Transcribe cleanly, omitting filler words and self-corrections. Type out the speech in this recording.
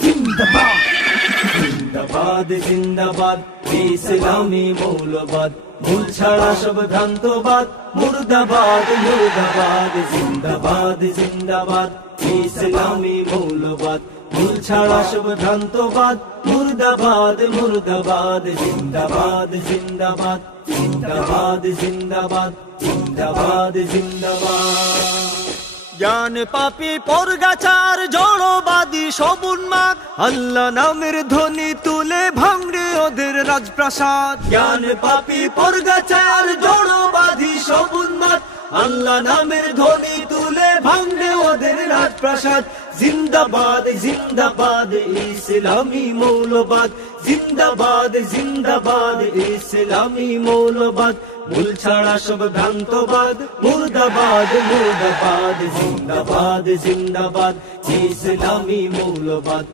জিন্দাবাদ জিন্দাবাদ জিন্দাবাদ ইসলামী মৌলবাদ ভুল ছাড়া সব ভ্রান্তবাদ মুর্দাবাদ মুর্দাবাদ জিন্দাবাদ জিন্দাবাদ ইসলামী মৌলবাদ ভুল ছাড়া সব ভ্রান্তবাদ মুর্দাবাদ মুর্দাবাদ জিন্দাবাদ জিন্দাবাদ জিন্দাবাদ জিন্দাবাদ জিন্দাবাদ জিন্দাবাদ জ্ঞান পাপী পরগাছার জড়বাদী সব উন্মাদ আল্লাহ নামের ধ্বনি তুলে ভাঙড়ে ওদের রাজপ্রাসাদ জ্ঞান পাপী পরগাছার জড়বাদী সব উন্মাদ আল্লাহ নামের ধ্বনি তুলে ভাঙড়ে ওদের রাজপ্রাসাদ জিন্দাবাদ জিন্দাবাদ ইসলামী মৌলবাদ জিন্দাবাদ জিন্দাবাদ ইসলামী মৌলবাদ ভুল ছাড়া সব ভ্রান্তবাদ মুর্দাবাদ মুর্দাবাদ জিন্দাবাদ জিন্দাবাদ ইসলামী মৌলবাদ